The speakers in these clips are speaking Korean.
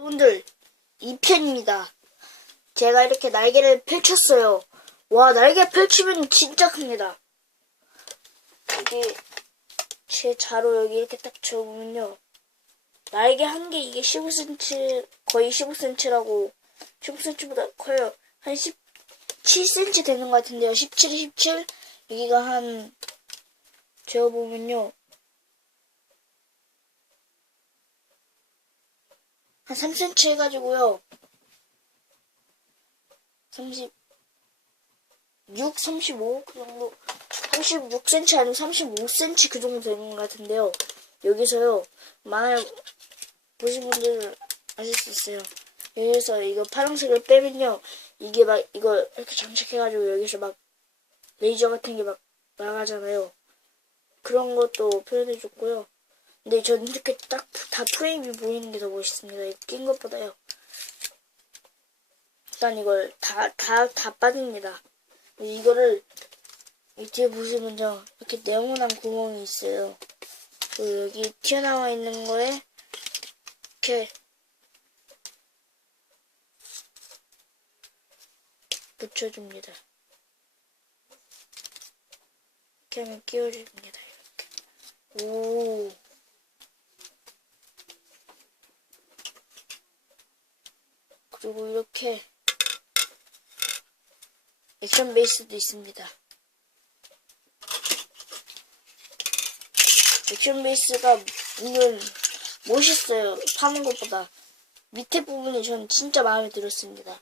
여러분들 2편입니다. 제가 이렇게 날개를 펼쳤어요. 와 날개 펼치면 진짜 큽니다. 이게 제 자로 여기 이렇게 딱 적으면요. 날개 한 개 이게 15cm 거의 15cm라고 15cm보다 커요. 한 17cm 되는 것 같은데요. 17, 17 여기가 한 재어보면요. 한 3cm 해가지고요. 36, 35, 그 정도. 36cm 아니면 35cm 그 정도 되는 것 같은데요. 여기서요, 만약 보신 분들은 아실 수 있어요. 여기서 이거 파란색을 빼면요, 이게 막, 이거 이렇게 장착해가지고 여기서 막 레이저 같은 게 막 나가잖아요. 그런 것도 표현해줬고요. 근데 저는 이렇게 딱 다 프레임이 보이는 게 더 멋있습니다. 낀 것보다요. 일단 이걸 다, 다, 다 빠집니다. 이거를 이 뒤에 보시면 요. 이렇게 네모난 구멍이 있어요. 그리고 여기 튀어나와 있는 거에 이렇게 붙여줍니다. 이렇게 하면 끼워줍니다. 이렇게. 오. 그리고 이렇게 액션 베이스도 있습니다. 액션 베이스가 물론 멋있어요. 파는 것보다. 밑에 부분이 전 진짜 마음에 들었습니다.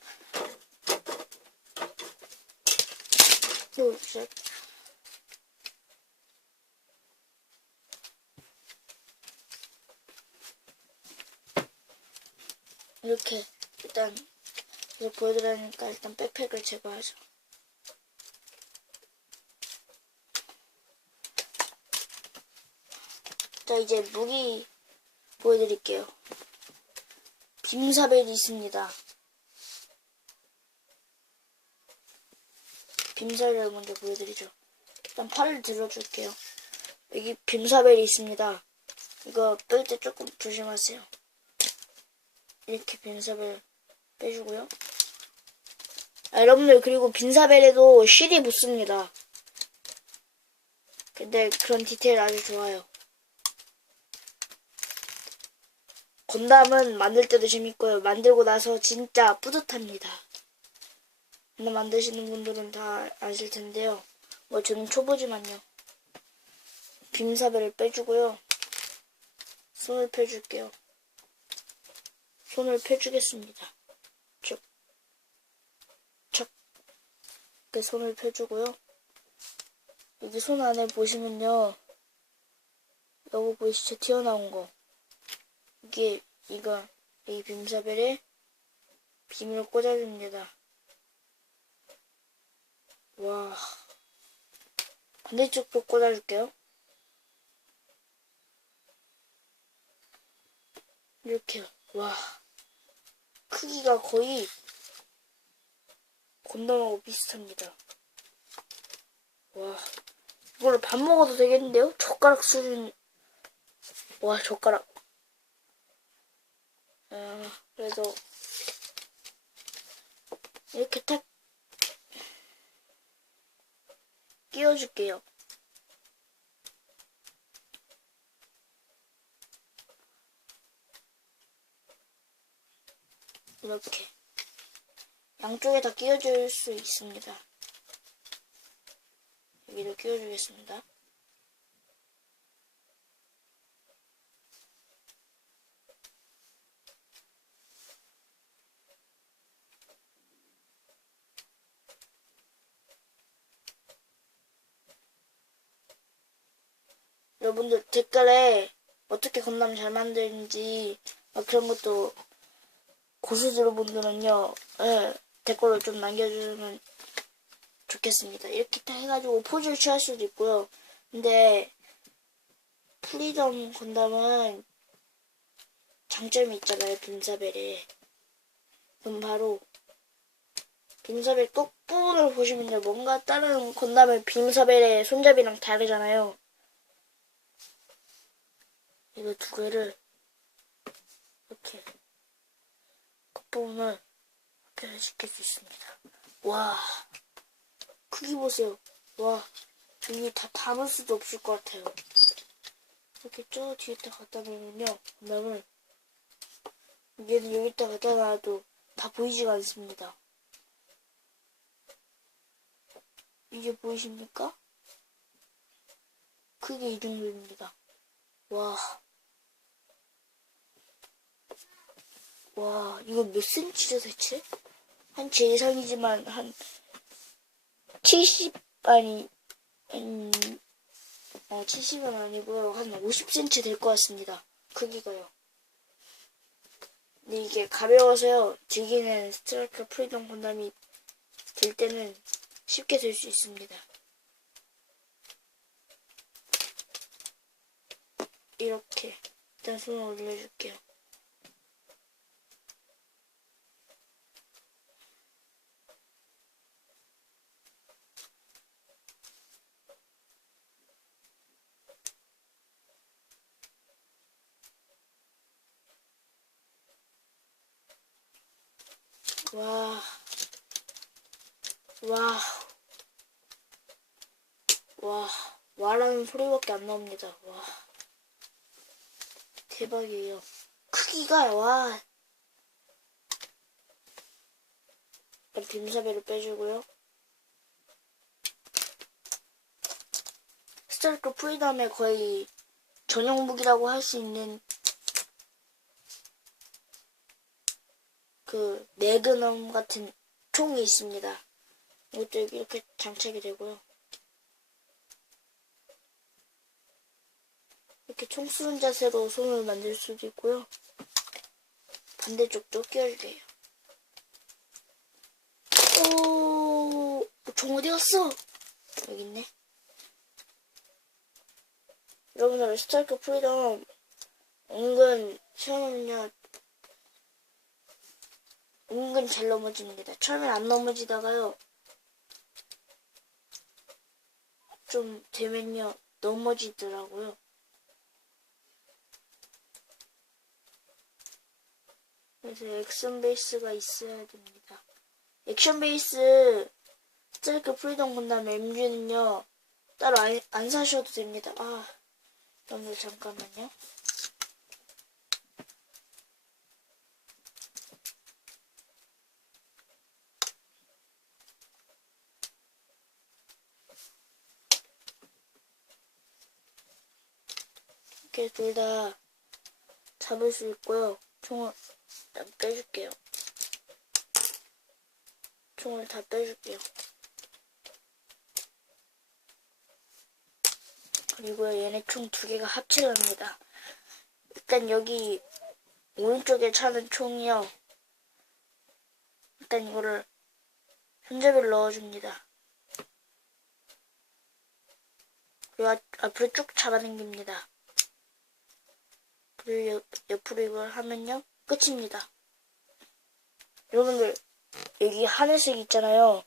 이렇게 일단 이거 보여드리니까 일단 백팩을 제거하죠. 자 이제 무기 보여드릴게요. 빔사벨이 있습니다. 빔사벨을 먼저 보여드리죠. 일단 팔을 들어줄게요. 여기 빔사벨이 있습니다. 이거 뺄 때 조금 조심하세요. 이렇게 빈사벨 빼주고요. 아, 여러분들 그리고 빈사벨에도 실이 붙습니다. 근데 그런 디테일 아주 좋아요. 건담은 만들 때도 재밌고요. 만들고 나서 진짜 뿌듯합니다. 건담 만드시는 분들은 다 아실 텐데요. 뭐 저는 초보지만요. 빔사벨을 빼주고요. 손을 펴줄게요. 손을 펴주겠습니다. 쭉. 척. 이렇게 손을 펴주고요. 여기 손 안에 보시면요. 여기 보이시죠? 튀어나온 거. 이게, 이거, 이 빔사벨에 빔을 꽂아줍니다. 와. 반대쪽도 꽂아줄게요. 이렇게요. 와. 크기가 거의 건담하고 비슷합니다. 와, 이걸로 밥 먹어도 되겠는데요? 젓가락 수준. 와, 젓가락. 아, 그래서 이렇게 탁 끼워줄게요. 이렇게 양쪽에 다 끼워줄 수 있습니다. 여기도 끼워주겠습니다. 여러분들 댓글에 어떻게 건담 잘 만드는지 막 그런 것도 고수들 분들은요, 예, 댓글로 좀 남겨주면 좋겠습니다. 이렇게 딱 해가지고 포즈를 취할 수도 있고요. 근데, 프리덤 건담은 장점이 있잖아요, 빈사벨에. 그럼 바로, 빈사벨 끝부분을 보시면요, 뭔가 다른 건담의 빈사벨의 손잡이랑 다르잖아요. 이거 두 개를, 이렇게. 부분을 변화시킬 수 있습니다. 와, 크기 보세요. 와, 여기 다 담을 수도 없을 것 같아요. 이렇게 저 뒤에다 갖다 놓으면요, 그다음을 얘는 여기다 갖다 놔도 다 보이지가 않습니다. 이게 보이십니까? 크게 이 정도입니다. 와. 와, 이거 몇 센치죠, 대체? 한 제 예상이지만, 한, 70, 아니, 음, 아, 70은 아니고요. 한 50cm 될 것 같습니다. 크기가요. 근데 이게 가벼워서요. 즐기는 스트라이크 프리덤 건담이 될 때는 쉽게 될수 있습니다. 이렇게 일단 손을 올려줄게요. 와, 와, 와, 와라는 소리밖에 안 나옵니다. 와. 대박이에요. 크기가 와. 빔사배를 빼주고요. 스타크 프리덤의 거의 전용 무기라고 할 수 있는 그 매그넘 같은 총이 있습니다. 이것도 이렇게 장착이 되고요. 이렇게 총 쏘는 자세로 손을 만들 수도 있고요. 반대쪽도 끼워주게요. 오, 총 어디 갔어? 여기 있네. 여러분들 스타크 프리덤 은근 처음에는요 은근 잘 넘어집니다. 처음엔 안 넘어지다가요 좀 되면요 넘어지더라고요. 그래서 액션 베이스가 있어야 됩니다. 액션 베이스 스트라이크 프리덤 건담 MG는요 따로 안, 안 사셔도 됩니다. 아, 여러분들 잠깐만요. 이렇게 둘 다 잡을 수 있고요. 총을 일단 빼줄게요. 총을 다 빼줄게요. 그리고 얘네 총 두 개가 합체를 합니다. 일단 여기 오른쪽에 차는 총이요. 일단 이거를 손잡이를 넣어줍니다. 그리고 앞- 앞으로 쭉 잡아당깁니다. 그리고 옆, 옆으로 이걸 하면요. 끝입니다. 여러분들, 여기 하늘색 있잖아요.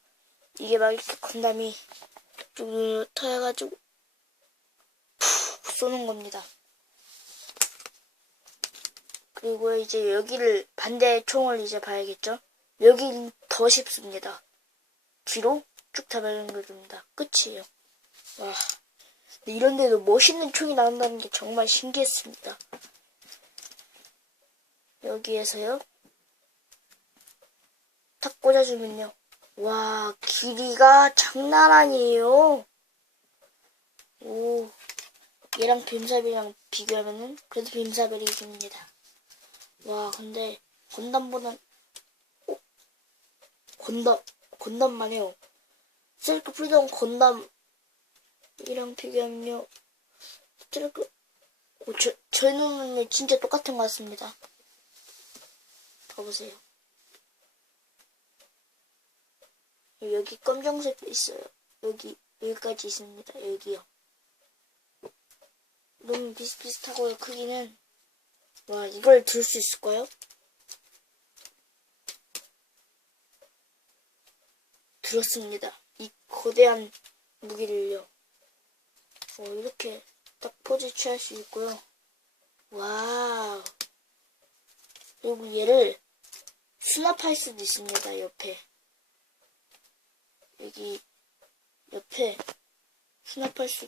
이게 막 이렇게 건담이 쭉 터여가지고 푹 쏘는 겁니다. 그리고 이제 여기를 반대 총을 이제 봐야겠죠? 여긴 더 쉽습니다. 뒤로 쭉 잡아당겨줍니다. 끝이에요. 와. 근데 이런 데도 멋있는 총이 나온다는 게 정말 신기했습니다. 여기에서요. 탁 꽂아주면요. 와, 길이가 장난 아니에요. 오, 얘랑 빔사벨이랑 비교하면은 그래도 빔사벨이 이깁니다. 와, 근데 건담보단 어? 건담, 건담만 해요. 스트라이크 프리덤 건담이랑 비교하면요. 스트라이크, 어, 저, 저 눈은 진짜 똑같은 것 같습니다. 봐보세요. 여기 검정색도 있어요. 여기, 여기까지 있습니다. 여기요. 너무 비슷비슷하고요. 크기는. 와, 이걸 들 수 있을까요? 들었습니다. 이 거대한 무기를요. 어, 이렇게 딱 포즈 취할 수 있고요. 와우. 그리고 얘를 수납할 수도 있습니다. 옆에 여기 옆에 수납할 수도